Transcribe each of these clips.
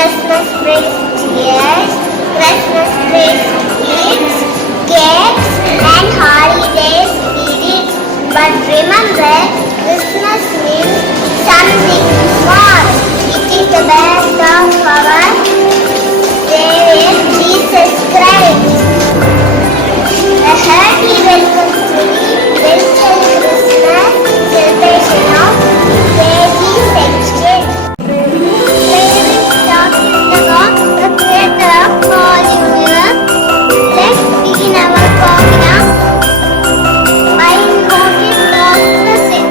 Christmas brings cheers, Christmas brings gifts, cakes and holiday spirits. But remember, Christmas means something more. It is the birth of our Savior Jesus Christ. A hearty welcome to the Western Christmas celebration of Baby's Exchange. Parents start the walk, prepare the falling river. Let's begin our program by invoking God's blessing.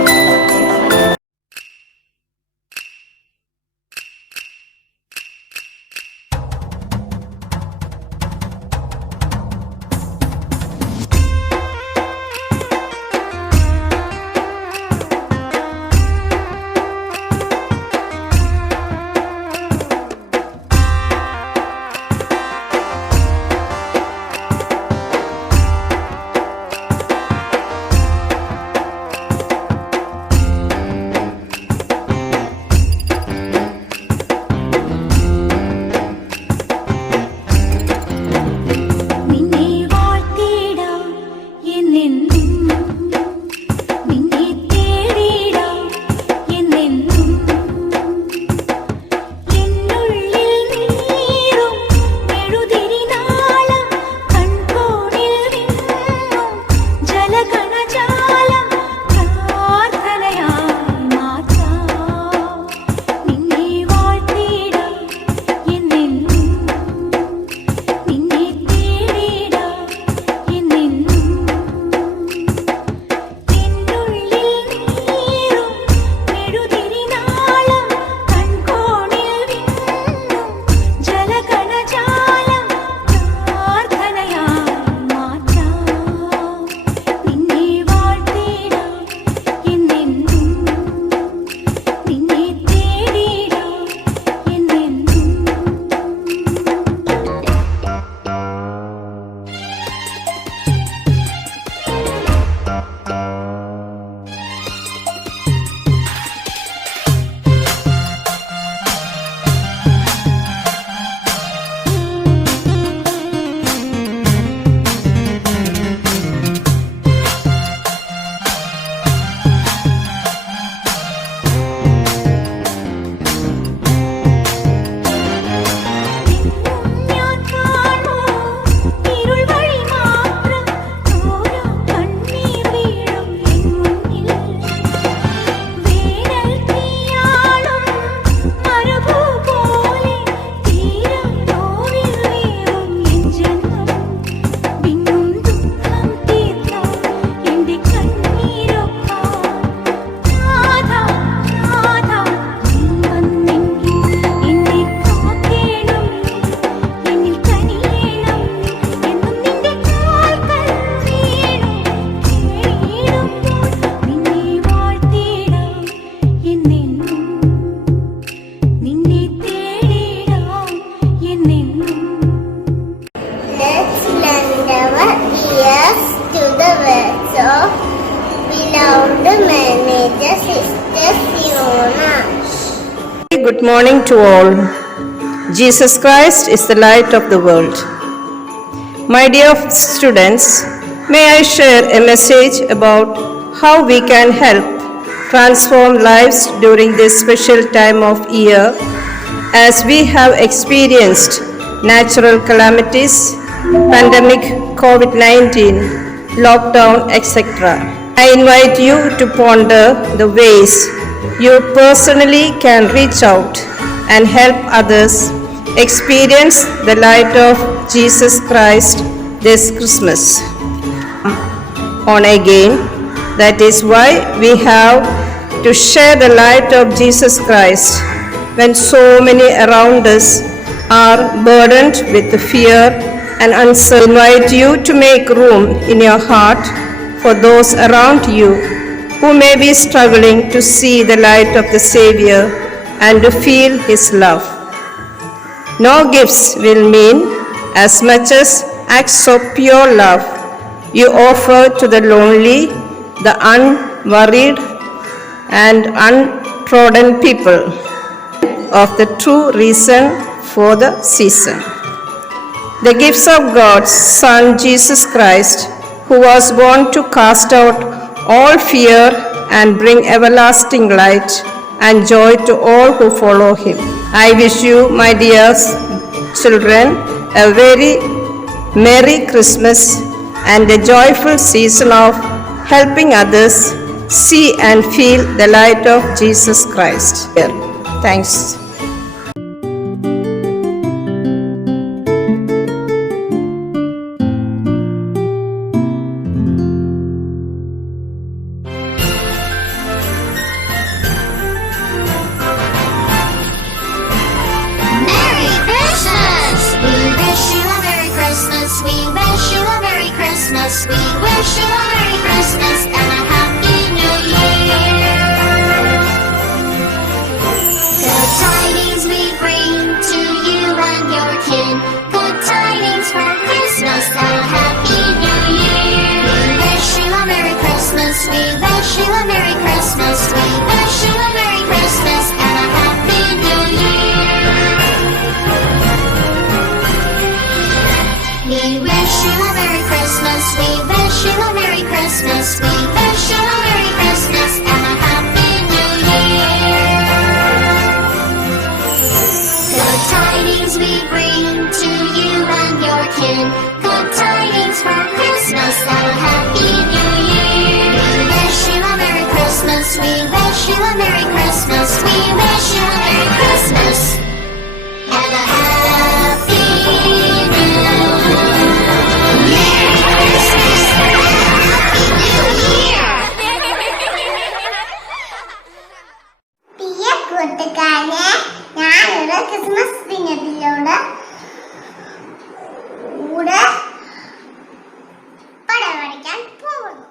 Good morning to all. Jesus Christ is the light of the world. My dear students, may I share a message about how we can help transform lives during this special time of year as we have experienced natural calamities, pandemic, COVID-19, lockdown, etc. I invite you to ponder the ways you personally can reach out and help others experience the light of Jesus Christ this Christmas. On again, that is why we have to share the light of Jesus Christ when so many around us are burdened with fear and uncertainty. I invite you to make room in your heart for those around you who may be struggling to see the light of the Savior and to feel His love. No gifts will mean as much as acts of pure love you offer to the lonely, the unworried and untrodden people of the true reason for the season. The gifts of God's Son Jesus Christ, who was born to cast out all fear and bring everlasting light and joy to all who follow him. I wish you, my dear children, a very Merry Christmas and a joyful season of helping others see and feel the light of Jesus Christ. Thanks. Merry Christmas! We wish you a Merry Christmas. We wish you a Merry Christmas. We wish you a Merry Christmas and a Happy New Year. Good tidings we bring to you and your kin. Good tidings for Christmas and a Happy New Year. We wish you a Merry Christmas. We wish you a Merry Christmas. We wish you a Merry Christmas and a Happy New Year. We wish you a Merry Christmas. We wish you a Merry Christmas. We wish you a Merry Christmas and a Happy New Year. Good tidings we bring to you and your kin. Good tidings for Christmas and a Happy New Year. We wish you a Merry Christmas. We wish you a Merry Christmas. We wish you a Merry Christmas and a Happy New Year. Christmas and a Happy New Year. പ്രിയ കൂട്ടുകാരെ, ഞാനൊരു Christmas ദിനത്തിലൂടെ കൂടെ പടം വരയ്ക്കാൻ പോകുന്നു.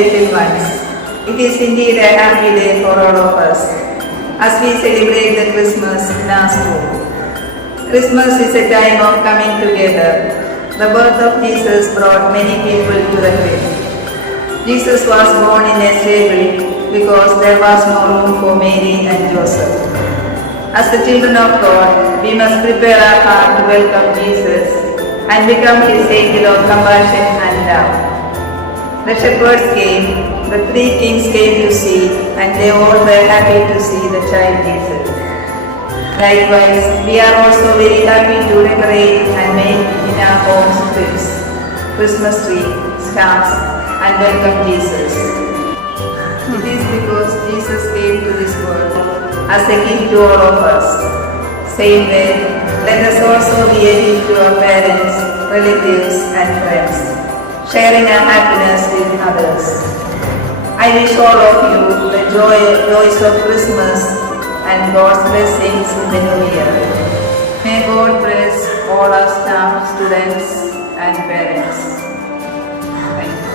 little ones. It is indeed a happy day for all of us as we celebrate the Christmas in our school. Christmas is a time of coming together. The birth of Jesus brought many people to the faith. Jesus was born in a stable because there was no room for Mary and Joseph. As the children of God, we must prepare our heart to welcome Jesus and become his angel of compassion and love. The shepherds came, the three kings came to see, and they all were happy to see the child Jesus. Likewise, we are also very happy to decorate and make in our homes trips, Christmas tree, stars, and welcome Jesus. It is because Jesus came to this world as a gift to all of us. Same way, let us also be a gift to our parents, relatives, and friends, sharing our happiness with others. I wish all of you the joys of Christmas and God's blessings in the new year. May God bless all our staff, students and parents. Thank you.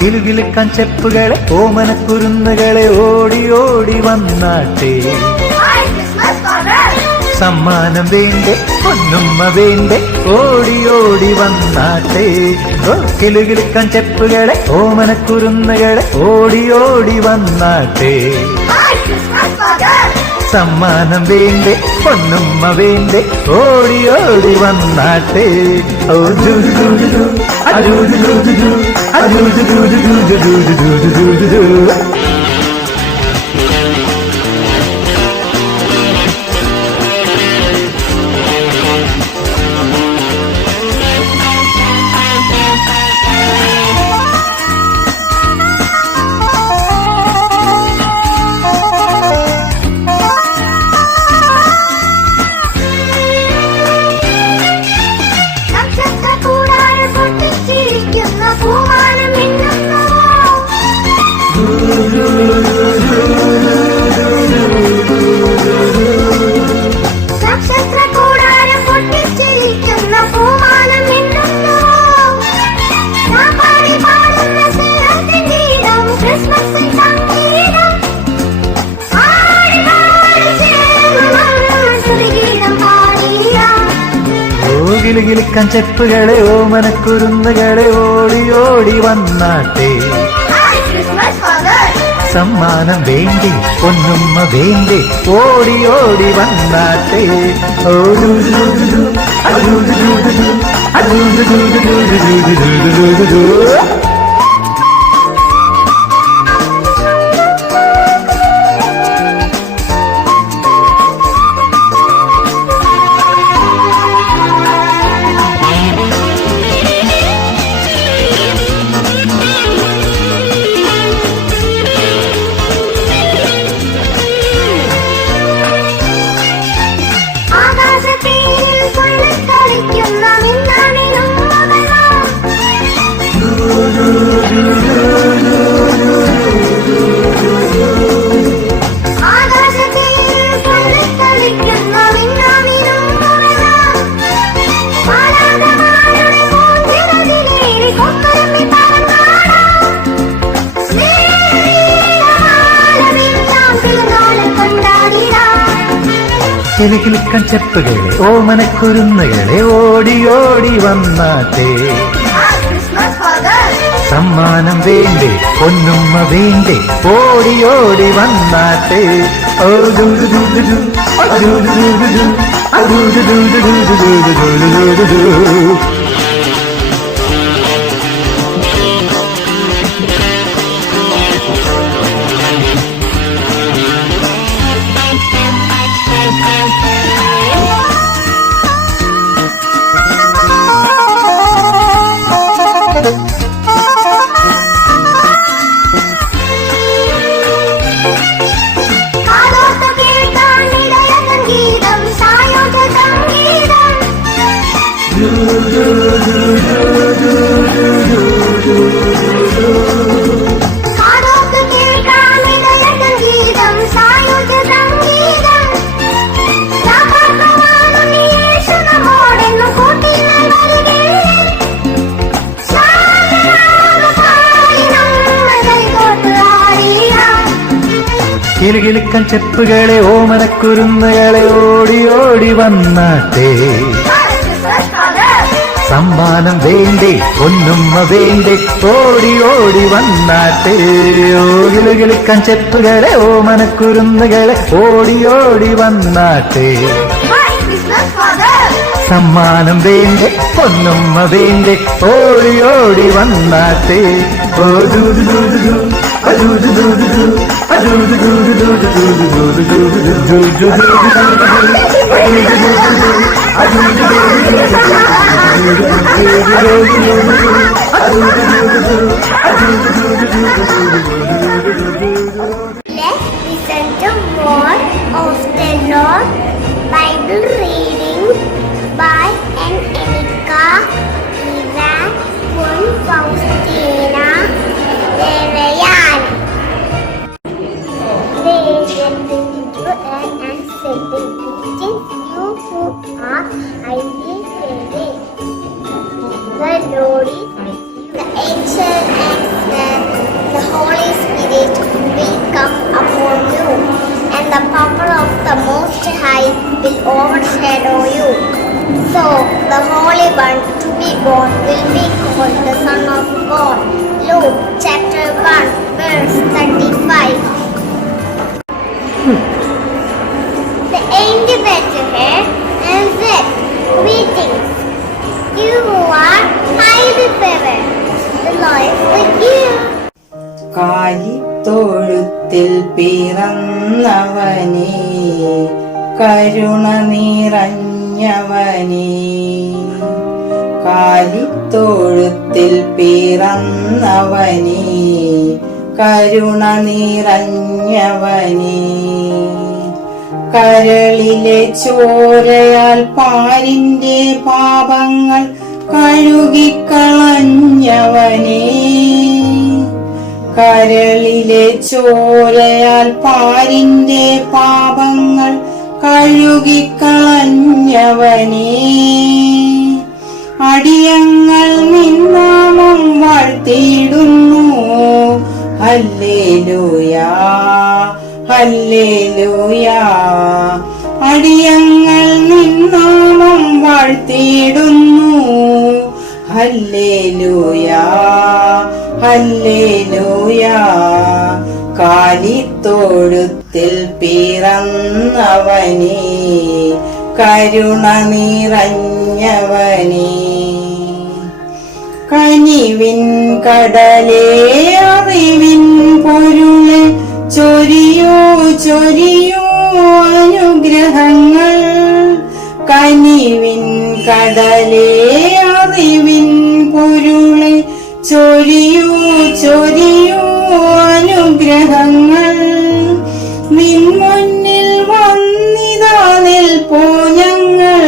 കിലുകിലുക്കാൻ ചെപ്പുകളെ ഓമനക്കുരുന്നുകളെ ഓടി ഓടി വന്നാട്ടെ. സമ്മാനം വേണ്ടേ പൊന്നുമ്മ വേണ്ടേ ഓടി ഓടി വന്നാട്ടെ. കിലുകിലുക്കാൻ ചെപ്പുകളെ ഓമനക്കുരുന്നുകളെ ഓടി ഓടി വന്നാട്ടെ. സമ്മാനം വേണ്ടേ പൊന്നുമ്മ വേണ്ടേ ഓടി ഓടി വന്നാട്ടെ. ഓ ജൂജു ജൂജു ജൂ അജൂജു ജൂജു ജൂ അജൂജു ജൂജു ജൂജു ജൂജു ജൂജു ജൂജു ജൂ. കിലുകിലുക്കാൻ ചെപ്പുകളെ ഓമനക്കുരുന്നുകളെ ഓടി ഓടി വന്നാട്ടെ. സമ്മാനം വേണ്ടേ പൊന്നുമ്മ വേണ്ടേ ഓടി ഓടി വന്നാട്ടെ. ഓ ജൂജു ജൂജു ജൂ അജൂജു ജൂജു ജൂ അജൂജു ജൂജു ജൂജു ജൂജു ജൂജു ജൂജു ജൂ. കിലുകിലുക്കാൻ ചെപ്പുകളെ ഓമനക്കുരുന്നുകളെ ഓടി ഓടി വന്നാട്ടെ. സമ്മാനം വേണ്ടേ പൊന്നുമ്മ വേണ്ടേ ഓടി ഓടി വന്നാട്ടെ. ഓ ജൂജു ജൂജു ജൂ അജൂജു ജൂജു ജൂ അജൂജു ജൂജു ജൂജു ജൂജു ജൂജു ജൂജു ജൂ. കിലുകിലുക്കാൻ ചെപ്പുകളെ ഓമനക്കുരുന്നുകളെ ഓടി ഓടി വന്നാട്ടെ. സമ്മാനം വേണ്ടേ പൊന്നുമ്മ വേണ്ടേ ഓടി ഓടി വന്നാട്ടെ. ഓ കിലുകിലുക്കാൻ ചെപ്പുകളെ ഓമനക്കുരുന്നുകളെ ഓടി ഓടി വന്നാട്ടെ. സമ്മാനം വേണ്ടേ പൊന്നുമ്മ വേണ്ടേ ഓടി ഓടി വന്നാട്ടെ ഓ ദൂദു ദൂദു ദൂ അദൂദു ദൂദു ദൂ അദൂദു ദൂദു ദൂദു ദൂദു ദൂദു ദൂദു ദൂദു Let's listen to more of the Lord Bible reading by Anika, Ivan, Kun, Faustina, Devayan. They get to and said the Christians, you who are highly favored. The Lord is with you. The angel and the Holy Spirit will come upon you, and the power of the Most High will overshadow you. So the Holy One to be born will be called the Son of God. Luke chapter 1 verse 35. The angel met her and said, greetings, you who are highly favored. The Lord is with you. കാലിത്തൊഴുത്തിൽ പിറന്നവനേ കരുണ നിറഞ്ഞവനേ കാലിത്തൊഴുത്തിൽ പിറന്നവനേ കരുണ നിറഞ്ഞവനേ കരളിലെ ചോരയാൽ പാരിന്റെ പാപങ്ങൾ കഴുകിക്കളഞ്ഞവനേ കരളിലെ ചോരയാൽ പാരിന്റെ പാപങ്ങൾ കഴുകിക്കളഞ്ഞവനേ അടിയങ്ങൾ നിന്നാമം വാഴ്ത്തിയിടുന്നു ഹല്ലേലൂയാ ഹല്ലേലൂയാ അടിയങ്ങൾ നിന്നാമം വാഴ്ത്തിയിടുന്നു ഹല്ലേലൂയാ ഹല്ലേലൂയാ കാലിത്തൊഴുത്തിൽ പിറന്നവനേ കരുണ നിറഞ്ഞവനേ കനിവിൻ കടലേ അറിവിൻ പൊരുളെ ചൊരിയൂ ചൊരിയൂ അനുഗ്രഹങ്ങൾ കനിവിൻ കടലേ അറിവിൻ പൊരുളെ ചൊരിയൂ ചൊരിയൂ അനുഗ്രഹങ്ങൾ നിൻ മുന്നിൽ വന്നിതാ നിൽപ്പൂ ഞങ്ങൾ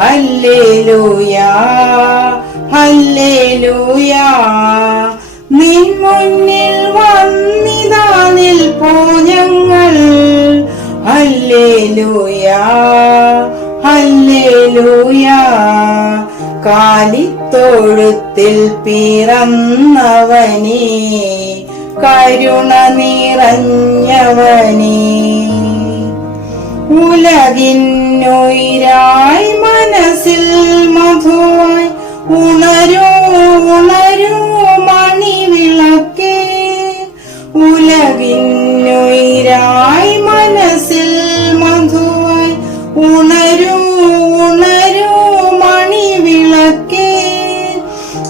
ഹല്ലേലൂയാ ഹല്ലേലൂയാ നിൻ മുന്നിൽ വന്നിതാ നിൽപ്പൂ ഞങ്ങൾ ഹല്ലേലൂയാ ഹല്ലേലൂയാ കാലിത്തൊഴുത്തിൽ പിറന്നവനേ കരുണ നിറഞ്ഞവനേ ഉലകിന്നുയിരായി മനസ്സിൽ മധുവായി ഉണരൂ ഉണരൂ മണിവിളക്കേ ഉലകിന്നുയിരായി മനസ്സിൽ മധുവായി ഉണരൂ ഉണരൂ മണിവിളക്കേ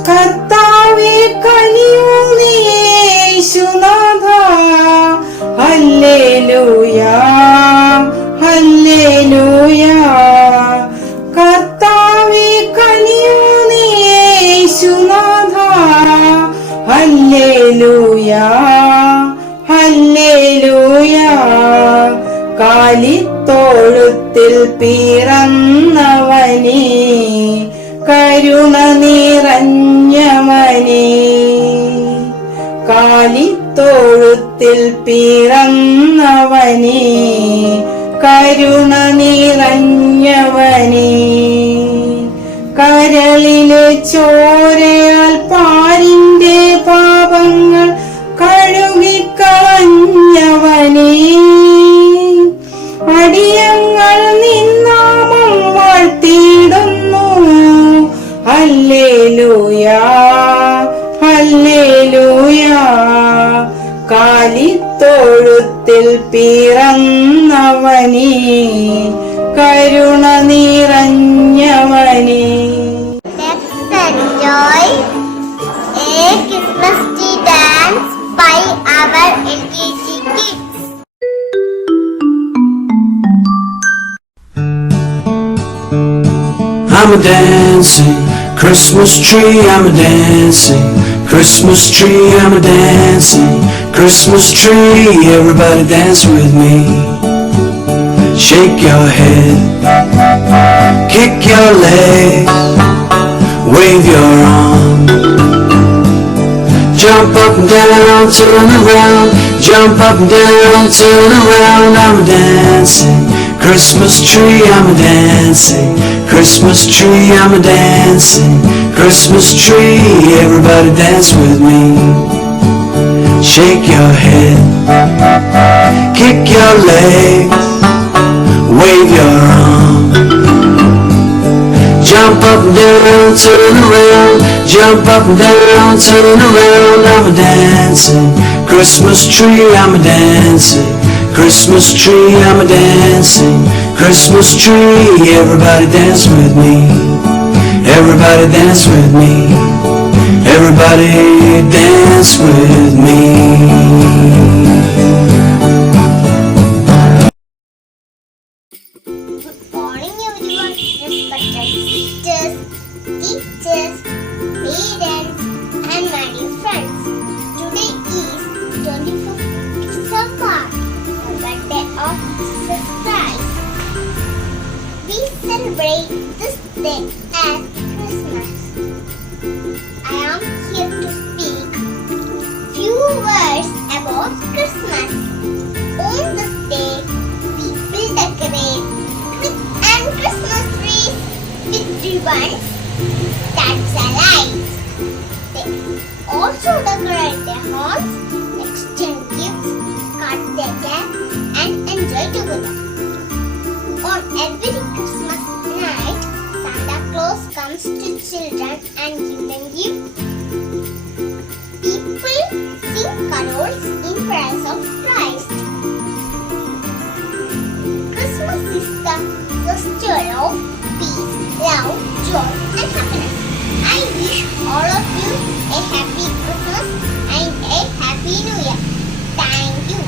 കർത്താവേ കനിയൂ നീ യേശുനാഥ ഹല്ലേലൂയാ ഹല്ലേലൂയാ കർത്താവേ കനിയൂ നീ യേശുനാഥ ഹല്ലേലൂയാ ഹല്ലേലൂയാ കാലിത്തൊഴുത്തിൽ പിറന്നവനേ കരുണ നിറഞ്ഞവനേ കാലിത്തൊഴുത്തിൽ പിറന്നവനേ കരുണ നിറഞ്ഞവനേ കരളിലെ ചോരയാൽ പാരിന്റെ പാപങ്ങൾ കഴുകിക്കളഞ്ഞവനേ അടിയങ്ങൾ നിന്നാമം വാഴ്ത്തിയിടുന്നു ഹല്ലേലൂയാ ഹല്ലേലൂയാ കാലിത്തൊഴുത്തിൽ പിറന്നവനേ കരുണ നിറഞ്ഞവനേ. Let's enjoy a Christmas tree dance by our LKG kids. I'm a dancing Christmas tree, I'm a dancing Christmas tree, I'm a dancing Christmas tree. Everybody dance with me. Shake your head, kick your leg, wave your arm. Jump up and down, turn around. Jump up and down, turn around. I'm a dancing Christmas tree, I'm a dancing Christmas tree, I'm a dancing Christmas tree. Everybody dance with me. Shake your head, kick your leg, wave your arm. Jump up and down, turn around. Jump up and down, turn around. I'm a dancing Christmas tree, I'm a dancing Christmas tree, I'm a dancing Christmas tree. Everybody dance with me. Everybody dance with me. Everybody dance with me. Good morning everyone, respected sisters, teachers, parents and my dear friends. Today is 25th December, the birthday of Jesus Christ. We celebrate this day as Christmas. I am here to speak few words about Christmas. On this day, people decorate and Christmas trees with ribbons that light. They also decorate their homes, exchange gifts, cut their cake, and enjoy together. On every Christmas night, Santa Claus comes to children and gives them gifts. People sing carols in praise of Christ. Christmas is the festival of peace, love, joy, and happiness. I wish all of you a happy Christmas and a happy New Year. Thank you.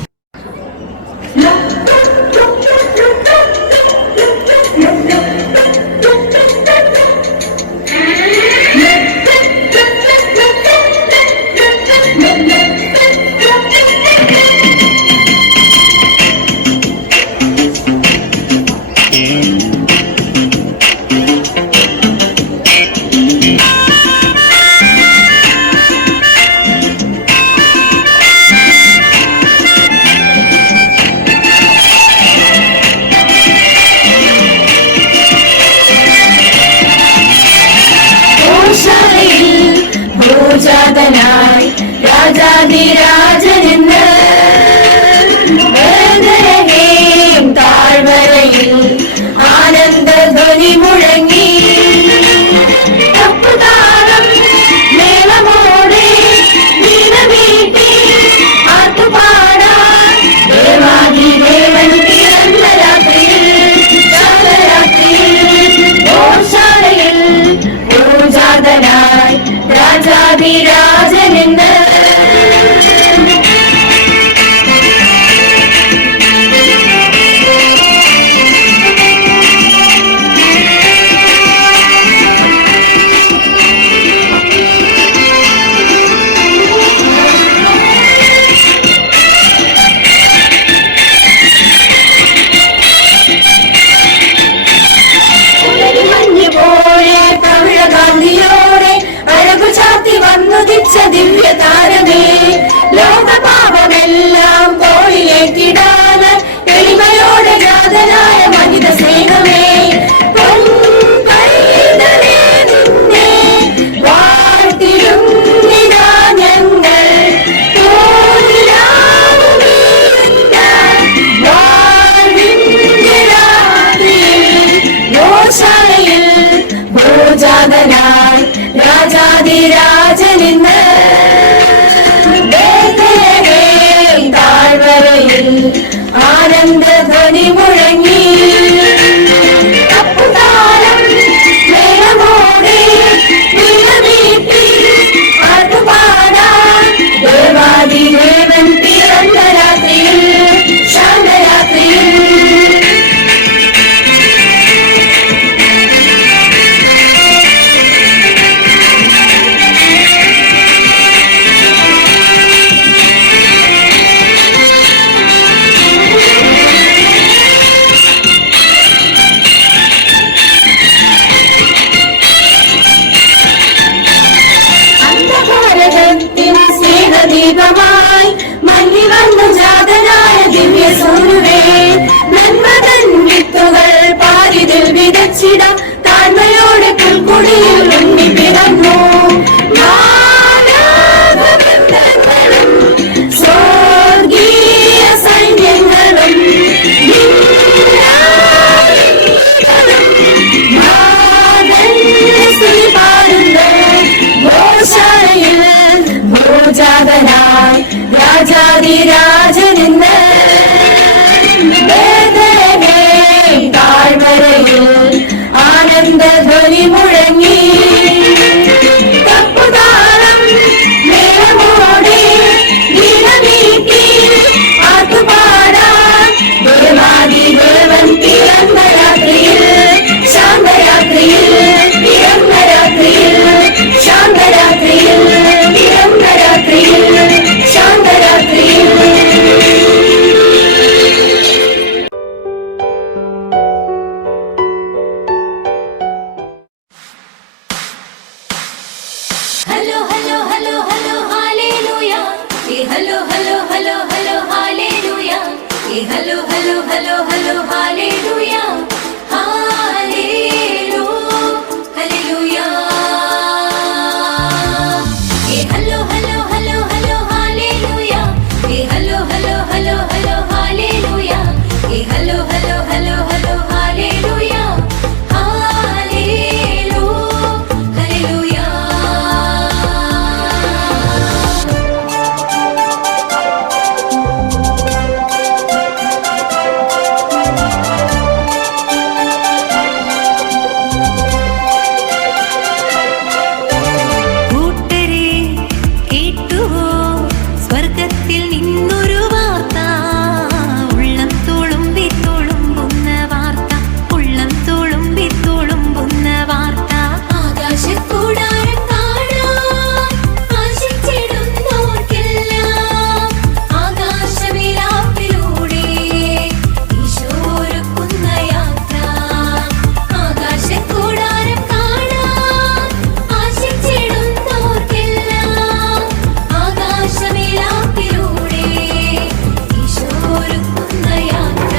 ദീപമായി മഞ്ഞിൽ വന്നു ജാതനായ ദിവ്യ സൂനുവേ നന്മതൻ വിത്തുകൾ പാരിതിൽ വിതച്ചിടാം താഴ്മയോടെ പുൽക്കുടിയിൽ ഉണ്ണി പിറന്നു മാനവവൃന്ദങ്ങളും സ്വർഗീയ സൈന്യങ്ങളും ഭോജാതനായി രാജാതിരാജനിന്ന് താഴ്വരയിൽ ആനന്ദധ്വനി മുഴങ്ങി തപ്പുതാളം മേളമോടെ ഗീതമീട്ടി ആർത്തുപാടാൻ ദേവാദി ദേവൻ പിറന്ന രാത്രിയിൽ ശാന്തരാത്രിയിൽ പിറന്ന രാത്രിയിൽ ശാന്തരാത്രിയിൽ പിറന്ന രാത്രിയിൽ ശാന്തരാത്രിയിൽ. Hello, hello, hello, hello, hallelujah. Hey, hello, hello, hello, hello, hallelujah. Hey, hello, hello, hello, hello, hallelujah. Hallelujah. Hey, hello, hello, hello, hello, hallelujah. Hey, hello, hello, hello, hello, hallelujah. Hey, hello, hello, hello, hello, hallelujah. Hallelujah. കൂട്ടരെ കേട്ടുവോ സ്വർഗത്തിൽ നിന്നൊരു വാർത്ത ഉള്ളം തുളുമ്പി തുളുമ്പുന്ന വാർത്ത ഉള്ളം തുളുമ്പി തുളുമ്പുന്ന വാർത്ത ആകാശക്കൂടാരം കാണാൻ ആശിച്ചിടുന്നോർക്കെല്ലാം ആകാശവിലാപ്പിലൂടെ ഈശോ ഒരുക്കുന്ന യാത്ര. ആകാശക്കൂടാരം കാണാൻ ആശിച്ചിടുന്നോർക്കെല്ലാം ആകാശവിലാപ്പിലൂടെ ഈശോ ഒരുക്കുന്ന യാത്ര.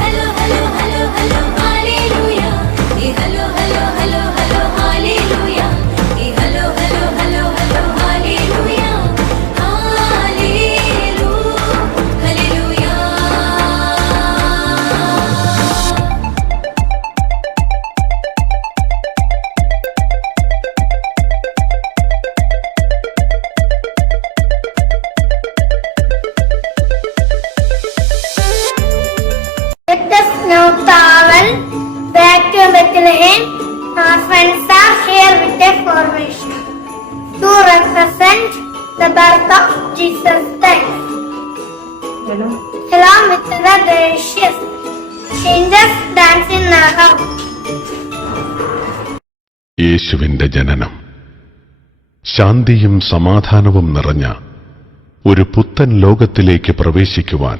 Hello hello hello hello hallelujah. Hey hello hello hello hello hallelujah. Hey hello hello hello hello hallelujah. Hallelujah. Let us now travel back to Bethlehem. Our friends are here with a formation to represent the birth of Jesus Christ. Along with the gracious angels dance in Naham. യേശുവിന്റെ ജനനം ശാന്തിയും സമാധാനവും നിറഞ്ഞ ഒരു പുത്തൻ ലോകത്തിലേക്ക് പ്രവേശിക്കുവാൻ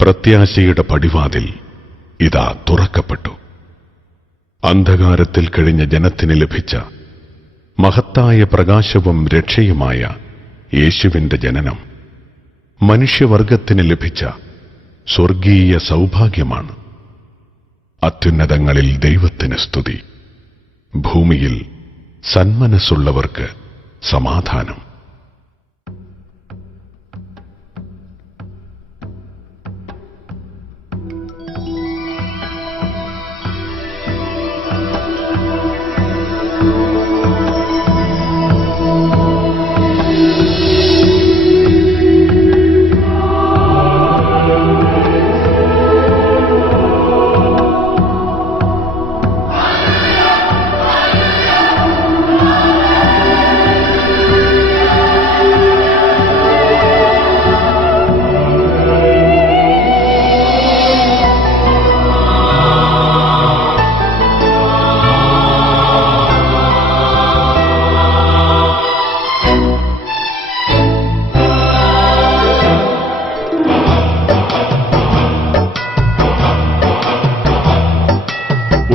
പ്രത്യാശയുടെ പടിവാതിൽ ഇതാ തുറക്കപ്പെട്ടു. അന്ധകാരത്തിൽ കഴിഞ്ഞ ജനത്തിന് ലഭിച്ച മഹത്തായ പ്രകാശവും രക്ഷയുമായ യേശുവിന്റെ ജനനം മനുഷ്യവർഗത്തിന് ലഭിച്ച സ്വർഗീയ സൗഭാഗ്യമാണ്. അത്യുന്നതങ്ങളിൽ ദൈവത്തിന് സ്തുതി, ഭൂമിയിൽ സന്മനസ്സുള്ളവർക്ക് സമാധാനം.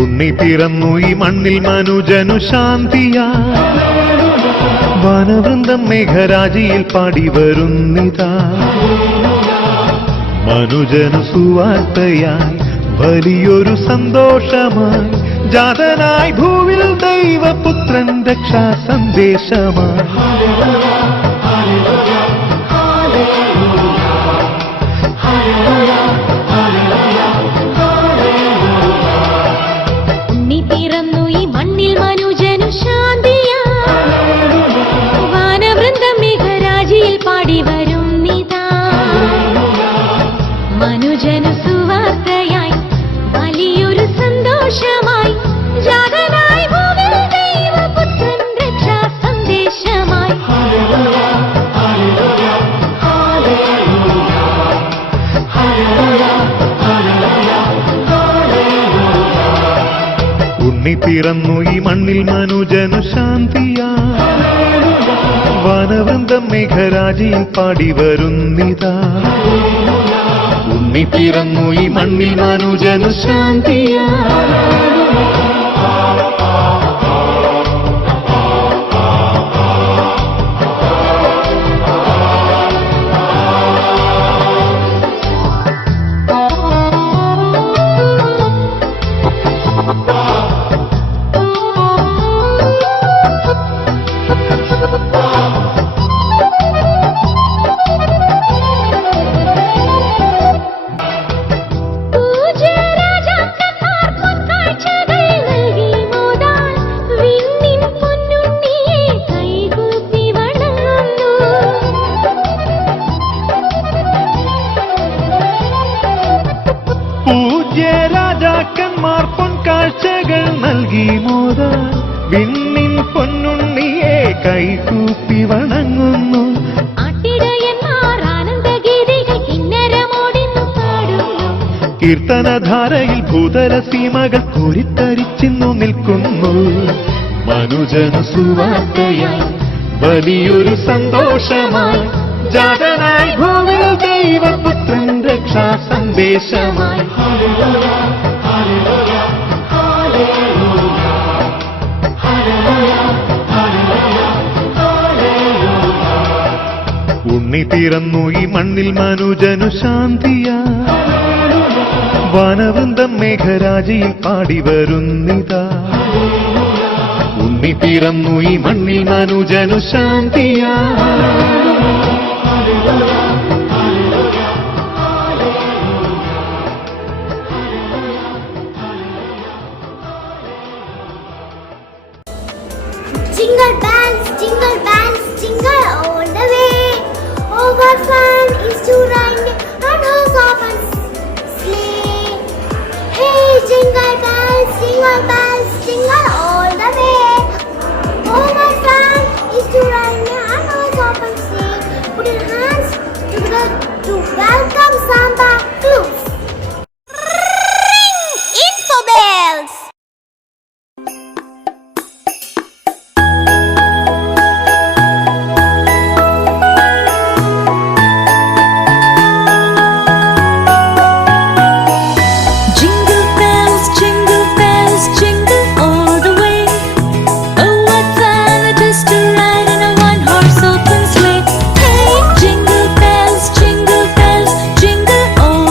ഉണ്ണി പിറന്നു ഈ മണ്ണിൽ മനുജനു ശാന്തിയാ. വാനവൃന്ദം മേഘരാജിയിൽ പാടി വരുന്നിതാ മനുജനു സുവാർത്തയായി വലിയൊരു സന്തോഷമായി ജാതനായി ഭൂവിൽ ദൈവപുത്രൻ രക്ഷാ സന്ദേശമായി ഉണ്ണി പിറന്നു ഈ മണ്ണിൽ മനുജനു ശാന്തിയാ വാനവൃന്ദം മേഘരാജിയിൽ പാടി വരുന്നിതാ മനുജനു സുവാർത്തയായി വലിയൊരു സന്തോഷമായി ജാതനായി ഭൂവിൽ ദൈവപുത്രൻ രക്ഷാ സന്ദേശമായി ഉണ്ണി പിറന്നു ഈ മണ്ണിൽ മനുജനു ശാന്തിയാ വാനവൃന്ദം മേഘരാജിയിൽ പാടി വരുന്നിതാ ഉണ്ണി പിറന്നു ഈ മണ്ണിൽ മനുജനു ശാന്തിയാ രാജാക്കന്മാർ പൊൻകാഴ്ചകൾ നൽകി മോദാൻ വിണ്ണിൻ പൊന്നുണ്ണിയെ കൈകൂപ്പി വണങ്ങുന്നു കീർത്തനധാരയിൽ ഭൂതല സീമകൾ കോരിത്തരിച്ചിന്നു നിൽക്കുന്നു മനുജനു സുവാർത്തയായി വലിയൊരു സന്തോഷമായി ജാതനായി ഭൂവിൽ ദൈവപുത്രൻ രക്ഷാ സന്ദേശമായി ഉണ്ണി പിറന്നു ഈ മണ്ണിൽ മനുജനു ശാന്തിയാ വാനവൃന്ദം മേഘരാജിയിൽ പാടി വരുന്നിതാ ഉണ്ണി പിറന്നു ഈ മണ്ണിൽ മനുജനു ശാന്തിയാ Jingle bells, jingle all the way. Oh, what fun is to ride on horse open sleigh. Hey, jingle bells, jingle all the way. Oh, what fun is to ride on horse open sleigh. Put your hands together to welcome Santa Claus. Ring info bells. Jingle bells, jingle bells, jingle all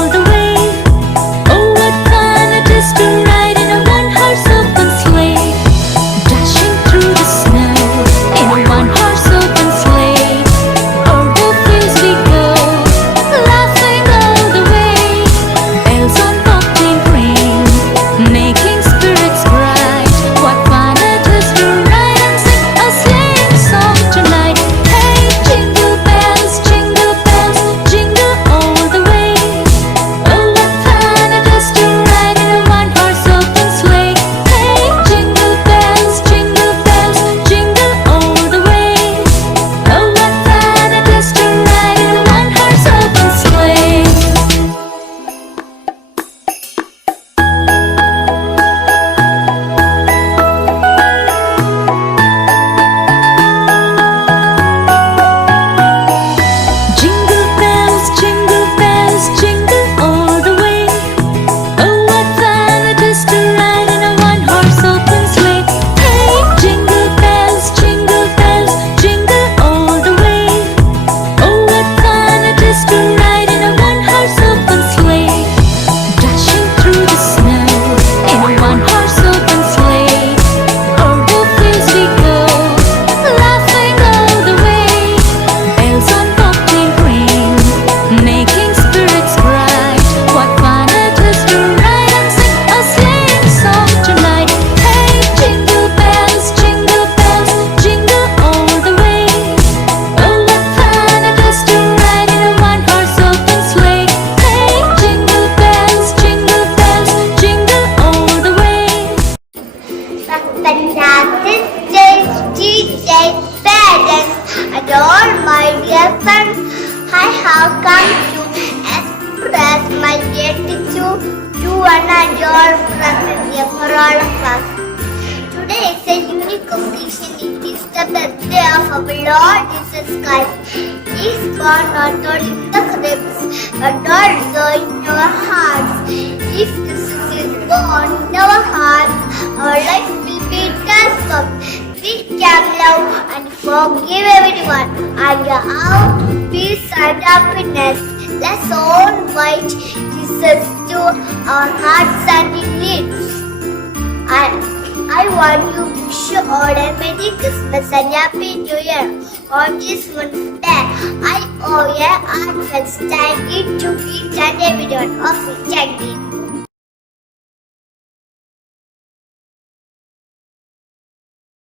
all my dear friends. I have come to express my gratitude to one and your presence here for all of us. Today is a unique occasion. It is the birthday of our Lord Jesus Christ. He is born not only in the cribs but also in our hearts. If Jesus is born in our hearts, our life will be transformed. We can love and forgive everyone and have peace and happiness. Let's all invite Jesus to our hearts and lips. I want to wish you all a Merry Christmas and Happy New Year. On this wonderful day, I owe a heartfelt thank you to each and every one of you. Thank you.